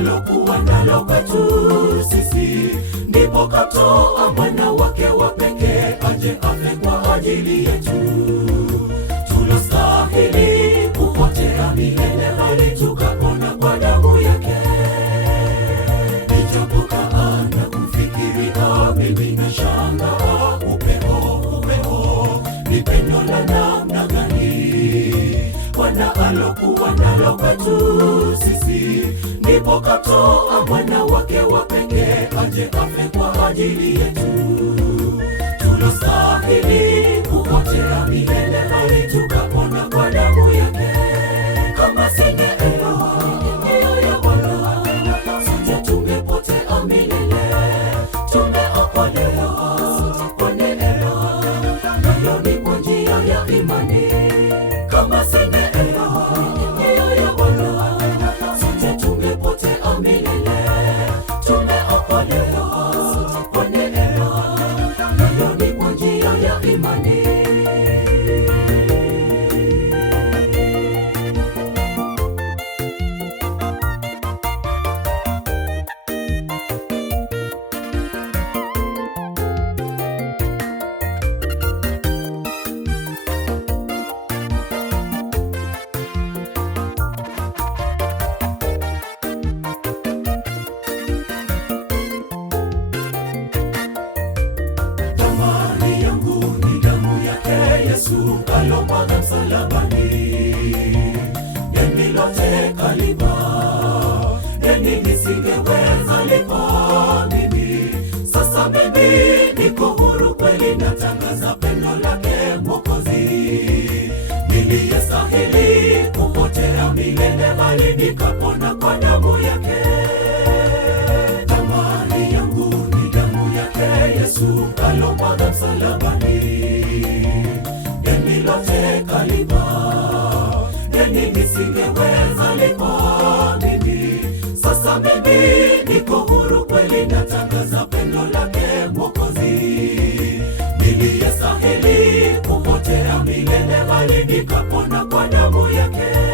alokuwa nalo kwetu sisi, ndipo katoa mwana wake wa pekee aje afe kwa ajili yetu. Tulostahili kupotea milele, bali tukapona kwa damu yake. Nijapokaanza kufikiria, mimi nashangaa upeo ni pendo la namna gani Bwana alokuwa nalo kwetu sisi, ndipo katoa mwana wake wa pekee aje afe kwa ajili yetu. Tulostahili kupotea milele, bali tukapona kwa damu yake. Kama si neema ya Bwana, sote tungepotea milele. Tumeokolewa kwa neema, nayo ni kwa njia ya imani. Kama si neema ya Bwana, sote tungepotea milele. Tumeokolewa kwa neema, nayo ni kwa njia ya imani. Yesu alomwaga msalabani, deni lote kalipa, deni nisingeweza lipa mimi. Sasa mimi niko huru kweli, natangaza pendo lake Mwokozi. Niliyestahili kupotea milele, bali nikapona kwa damu yake. Thamani yangu ni damu yake Yesu alomwaga msalabani, deni lote kalipa, deni nisingeweza lipa mimi. Sasa mimi niko huru kweli, natangaza pendo lake Mwokozi. Niliyestahili kupotea milele, bali nikapona kwa damu yake.